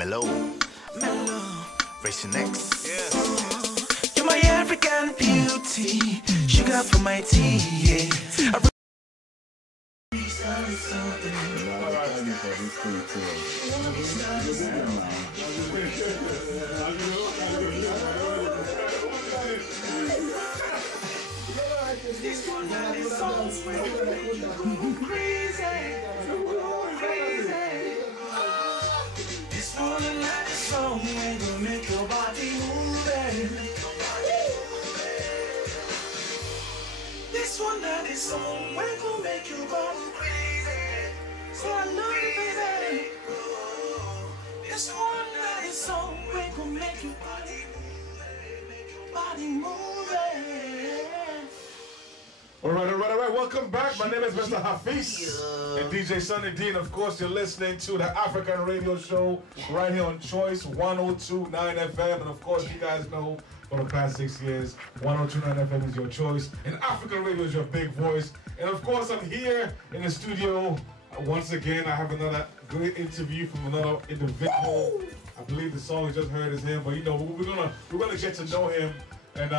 Mellow. Racing X. Yeah. You're my African beauty, sugar for my tea. Yeah. This one that is so crazy. This one that is so gonna make your body move. This one that is so gonna make your body crazy. So I love you, baby. This one that is so gonna make your body move. All right. Welcome back. My name is Mr. Hafiz and DJ Sunny D. And of course, you're listening to the African Radio Show right here on Choice 102.9 FM. And of course, you guys know for the past 6 years, 102.9 FM is your choice. And African Radio is your big voice. And of course, I'm here in the studio. Once again, I have another great interview from another individual. I believe the song you just heard is him. But you know, we're gonna get to know him. And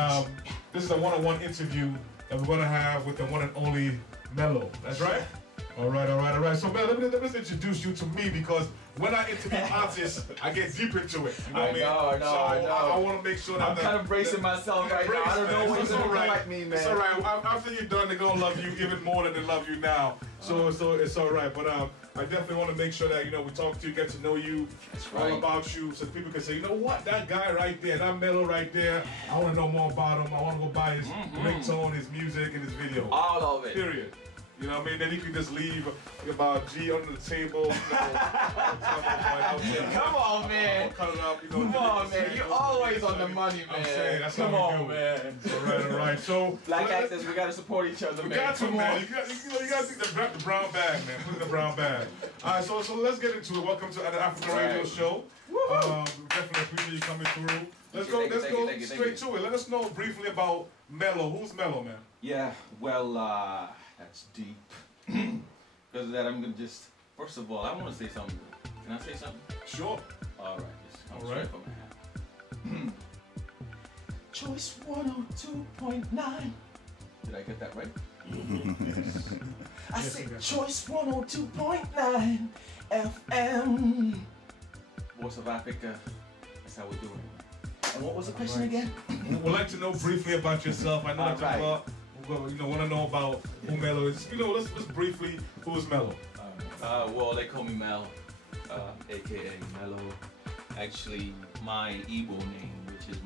this is a one-on-one interview that we're gonna have with the one and only Mellow. That's right? All right. So Mellow, let me introduce you to me, because when I interview artists, I get deep into it. You know what I mean? I know. I want to make sure that I'm kind of bracing myself right now. I don't know what's gonna be like me, man. It's all right. After you're done, they're gonna love you even more than they love you now. So it's all right. But I definitely want to make sure that, you know, we talk to you, get to know you, all about you, so people can say, you know what, that guy right there, that Mellow right there, I want to know more about him. I want to go buy his ringtone, his music, and his video. All of it. Period. You know what I mean? Then you can just leave about G under the table. You know, come on, man. Cut it up. You know, come on, man. You're always on the money, man. I'm saying, that's come how we on, do. Man. All right. So black actors, we gotta support each other, man. We got to, man. You got to take the brown bag, man. Put in the brown bag. All right, so let's get into it. Welcome to the African Radio Show. Definitely appreciate you coming through. Let's go straight to it. Let us know briefly about Mellow. Who's Mellow, man? Yeah, well, that's deep. Because of that, I'm gonna just, first of all, I want to say something. Can I say something? Sure. All right. Just come straight from my hat. Choice 102.9. Did I get that right? I said Choice 102.9 FM. Voice of Africa. That's how we're doing it. And what was the question again? We'd like to know briefly about yourself. I know want to know about who Mellow is. You know, let's briefly, who is Mellow? Well, they call me Mel, aka Mellow. Actually, my Igbo name, which is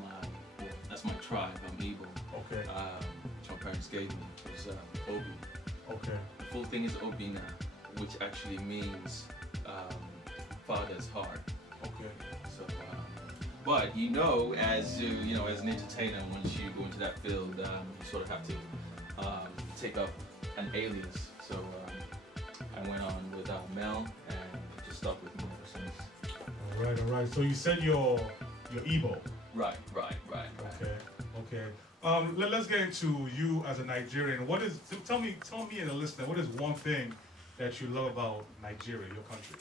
that's my tribe. I'm Igbo. Okay. Which my parents gave me, is Obi. Okay. The full thing is Obina, which actually means father's heart. Okay. So, but as an entertainer, once you go into that field, you sort of have to take up an alias. So I went on with Mel and just stuck with me ever since. All right. So you said you're Igbo. Right. Okay. Let's get into you as a Nigerian. Tell me and the listener, what is one thing that you love about Nigeria, your country?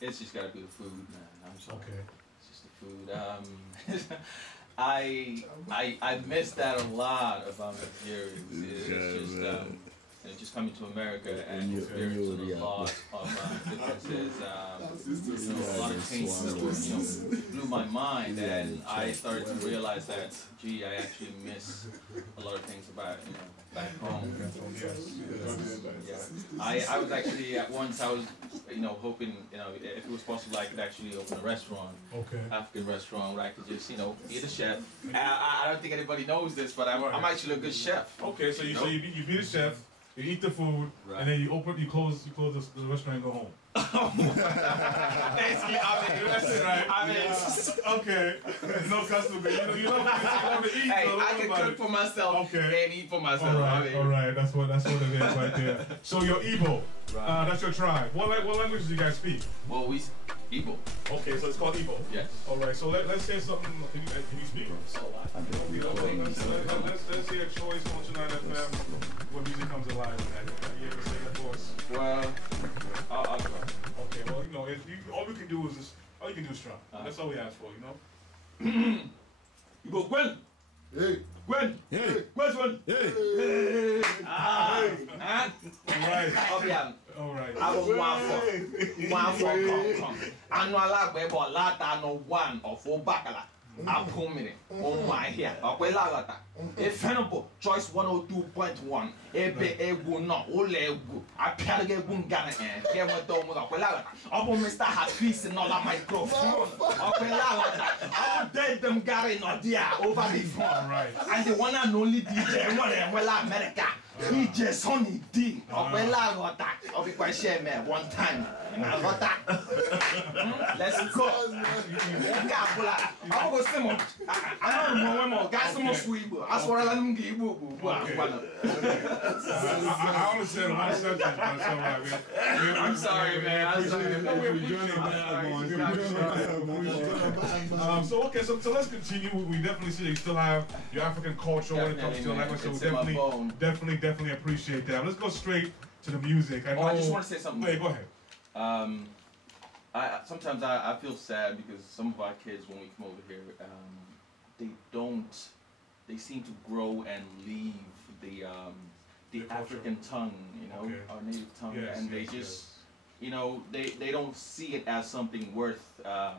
It's just gotta be the food, man. I'm sorry. Okay. It's just the food. I miss that a lot about Nigeria. It's just coming to America and experiencing a lot of differences. A lot of things blew my mind, and I started to realize that, gee, I actually miss a lot of things about back home. I was actually once I was hoping if it was possible I could actually open a restaurant, African restaurant, where I could just be the chef. I don't think anybody knows this, but I'm actually a good chef. Okay, so you be the chef. You eat the food, and then you close the restaurant and go home. Basically, that's it, right? Okay. There's no customer. You love to eat. Hey, I can cook for myself and eat for myself. All right. That's what it is right there. So you're Igbo. Right. That's your tribe. What language do you guys speak? Well, we Igbo. Okay, so it's called Igbo. Yes. All right. So let's say something. Can you speak? Let's say a Choice 102.9 FM where music comes alive. You ever say that for us? Well, I'll try. Okay. Well, all we can do is just, all you can do is try. That's all we ask for, you know? You go, Gwen! Hey! Gwen! Hey! Gwen's one! Hey! Hey! Alright. Alright. I was one for come. Annual labor, lata no one of four bacala. A pumine, oh my here, a quelagata. A fenable, choice 102.1, a no, ole, a pelage bungana, and here went down with a quelagata. Upon Mr Hafiz and all a microphone, a quelagata. I'll dead them Gary no dear over the phone, right? And the one and only DJ, one and well America. DJ Sonny D, or Belagota, or because she met one time. Let's go. I was Simon. I don't know more. Got some more sweet. I swear I let him give you. I understand one subject, but it's all right, man. I'm sorry, man. I'm sorry. So okay, so let's continue. We definitely see that you still have your African culture when it comes to your language. So we definitely appreciate that. Let's go straight to the music. I just want to say something. Wait, go ahead. Sometimes I feel sad because some of our kids, when we come over here, they seem to grow and leave the African tongue, you know, our native tongue, and they just, you know, they don't see it as something worth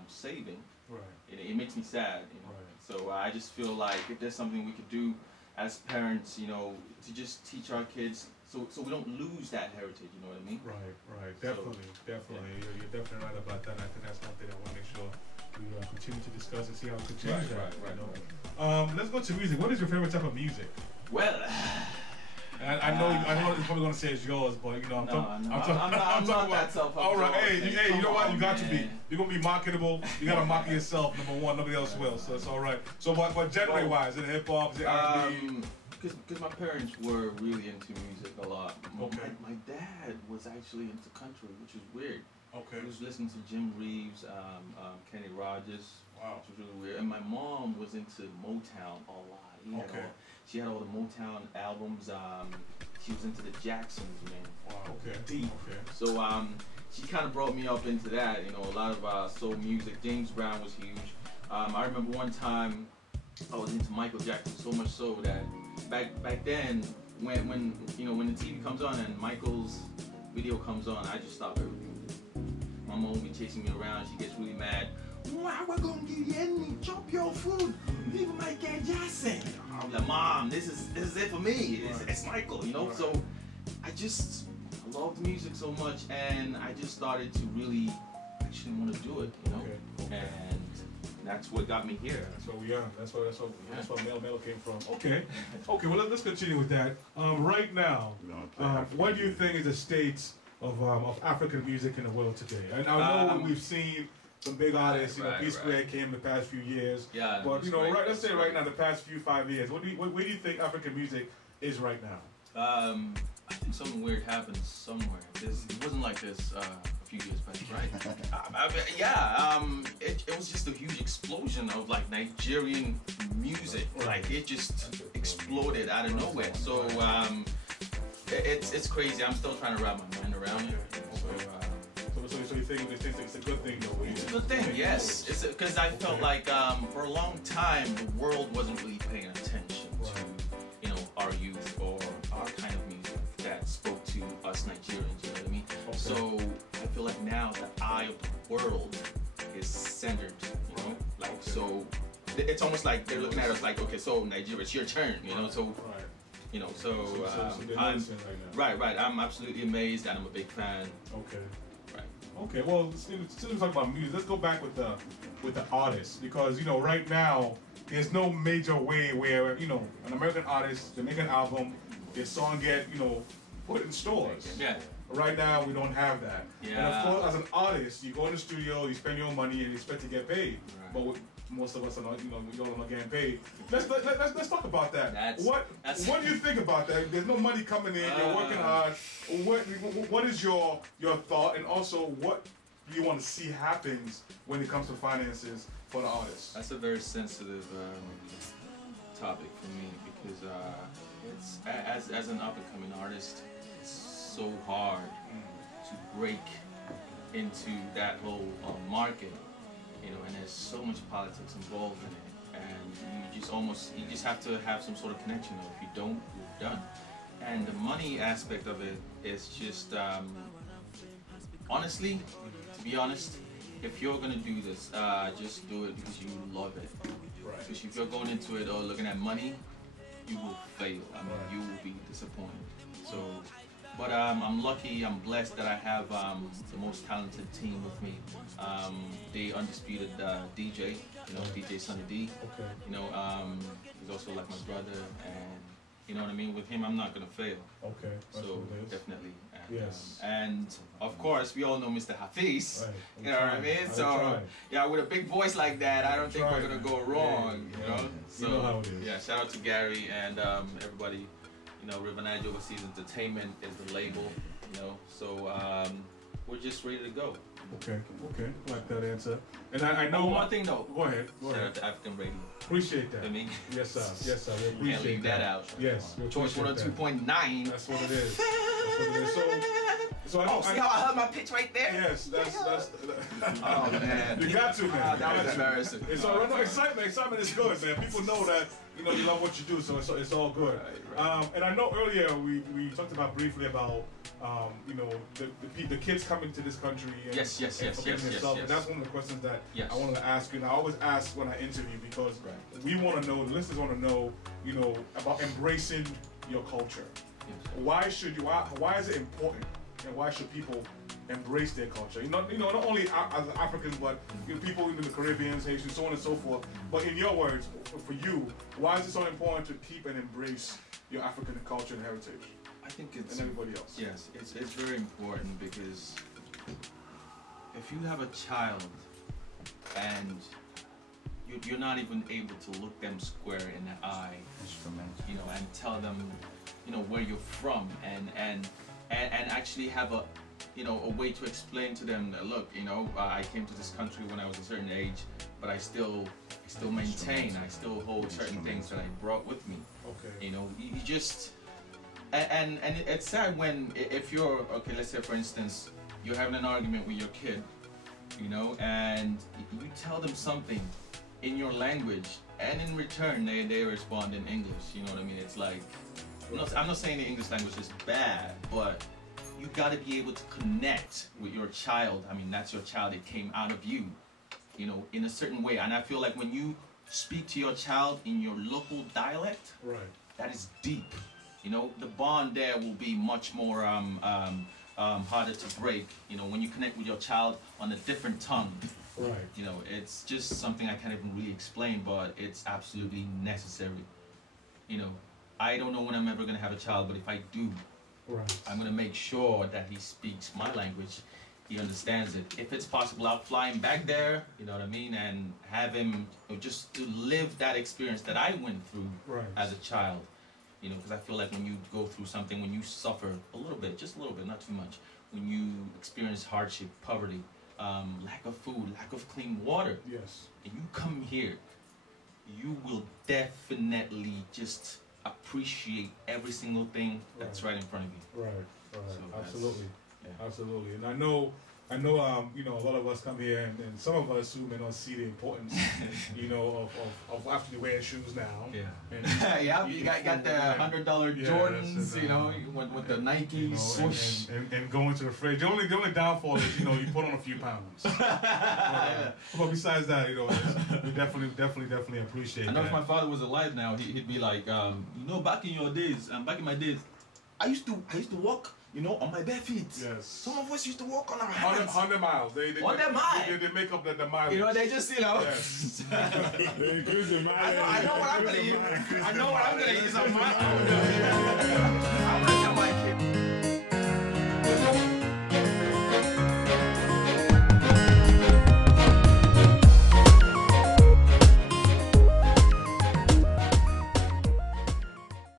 saving. Right. It makes me sad, you know. Right. So I just feel like if there's something we could do as parents, you know, to just teach our kids so we don't lose that heritage, you know what I mean? Right. Definitely. Yeah. You're definitely right about that. And I think that's something I want to make sure we continue to discuss and see how we can change that. Right. You know? Let's go to music. What is your favorite type of music? Well, I know you're probably gonna say it's yours, but you know I'm talking about that self. All right, hey, you know what? You got to be. You're gonna be marketable. You gotta market yourself. Number one, nobody else will. So it's all right. So, but genre-wise, is it hip hop? Is it R&B? Because my parents were really into music a lot. Okay. My dad was actually into country, which is weird. Okay. He was listening to Jim Reeves, Kenny Rogers. Wow. Which was really weird. And my mom was into Motown a lot. She had all the Motown albums. She was into the Jacksons, man. Wow. Okay. Deep. Okay. So she kind of brought me up into that. You know, a lot of soul music. James Brown was huge. I remember one time I was into Michael Jackson so much so that back then when the TV comes on and Michael's video comes on, I just stop everything. My mom will be chasing me around. She gets really mad. Why we're gonna give you any chop your food? Leave Michael Jackson. I'm like, Mom, this is it for me. It's Michael, you know. Right. So I loved music so much, and I just started to really actually want to do it, you know. Okay. And that's what got me here. That's what we are. That's what Mel came from. Okay. Well, let's continue with that. Right now, what do you think is the state of African music in the world today? And I know we've seen some big artists. P Square came in the past few years. Yeah. But let's say right now, the past 5 years, where do you think African music is right now? I think something weird happened somewhere. It wasn't like this a few years back, right? It was just a huge explosion of like Nigerian music. Like it just exploded out of nowhere. So it's crazy. I'm still trying to wrap my mind around it. So you think it's a good thing though? It's a good thing, yes. It's because I felt like for a long time the world wasn't really paying attention to our youth or our kind of music that spoke to us Nigerians. You know what I mean? Okay. So I feel like now the eye of the world is centered. You know, so it's almost like they're looking at us like, okay, so Nigeria, it's your turn. You know, so. You know, I'm absolutely amazed and I'm a big fan. Okay, well, since we talk about music, let's go back with the artists, because right now there's no major way where an American artist, they make an album, their song get put in stores. Yeah. Right now we don't have that. Yeah. And of course, as an artist, you go in the studio, you spend your money, and you expect to get paid. Right. But most of us are not, we don't are not getting paid. Let's talk about that. What do you think about that? There's no money coming in. You're working hard. What is your thought, and also what do you want to see happens when it comes to finances for the artists? That's a very sensitive topic for me because it's as an up and coming artist, it's so hard to break into that whole market, you know, and there's so much politics involved in it, and you just have to have some sort of connection. If you don't, you're done. And the money aspect of it is just, honestly, to be honest, if you're gonna do this, just do it because you love it. Right. Because if you're going into it or looking at money, you will fail. I mean, you will be disappointed. So, but I'm lucky, I'm blessed that I have the most talented team with me. The undisputed DJ, you know, DJ Sunny D. Okay. You know, he's also like my brother, and you know what I mean. With him, I'm not gonna fail. Okay. That's So what it is. definitely. And, Yes. and of course, we all know Mr. Hafiz. Right. You know what I mean? So yeah, with a big voice like that, I don't think we're gonna go wrong. Yeah, You know. So you know how it is. yeah, shout out to Gary and everybody. You know, River Niger Overseas Entertainment is the label. You know, so we're just ready to go. Okay. Okay. Like that answer. And I know one thing though. Go ahead. Go Shout ahead. out to African Radio. Appreciate that. I mean, Yes, sir. Yes, sir. We appreciate can't leave that out. Yes. we Choice appreciate that. 102.9. That's what it is. That's what it is. So I know. Oh, see how I held my pitch right there? Yes, that's. Oh man. You got to, man. Ah, that You was got to. embarrassing. It's all right. No, excitement is good, man. People know that you love what you do, so it's all good. Right. And I know earlier we talked about briefly about the kids coming to this country. And, Yes. And that's one of the questions that Yes. I wanted to ask you. And I always ask when I interview because we want to know, the listeners want to know, about embracing your culture. Yes. Why is it important, and why should people embrace their culture? Not only as Africans, but people in the Caribbean, Haitians, so on and so forth. But in your words, for you, why is it so important to keep and embrace your African culture and heritage? I think it's And everybody else. Yes, it's very important because if you have a child and you're not even able to look them square in the eye, and tell them, where you're from, and actually have a way to explain to them that, look, I came to this country when I was a certain age, but I still maintain, I still hold certain things that I brought with me. Okay. You just. And it's sad when, if you're, let's say for instance, you're having an argument with your kid, and you tell them something in your language, and in return they respond in English, you know what I mean? It's like, I'm not saying the English language is bad, but you gotta be able to connect with your child. I mean, that's your child, it came out of you, in a certain way. And I feel like when you speak to your child in your local dialect, that is deep. The bond there will be much more harder to break, when you connect with your child on a different tongue. Right. It's just something I can't even really explain, but it's absolutely necessary. I don't know when I'm ever going to have a child, but if I do, I'm going to make sure that he speaks my language, he understands it. If it's possible, I'll fly him back there, you know what I mean, and have him just to live that experience that I went through as a child. Because I feel like when you go through something, when you suffer a little bit, just a little bit, not too much, when you experience hardship, poverty, lack of food, lack of clean water, and you come here, you will definitely just appreciate every single thing that's right in front of you. Right. So absolutely. And I know, a lot of us come here, and some of us who may not see the importance, of actually wearing shoes now. Yeah. And, you got the $100 Jordans, with the Nike swoosh. And going to the fridge. The only downfall is, you put on a few pounds. But besides that, we definitely appreciate I know that. if my father was alive now, he'd be like, back in my days, I used to walk, on my bare feet. Yes. Some of us used to walk on our hands. 100 miles. They make up the mileage. They just, Yes. They increase the mileage. I know what I'm going to use. I know what I'm going to use on my own. I'm going to tell my kid.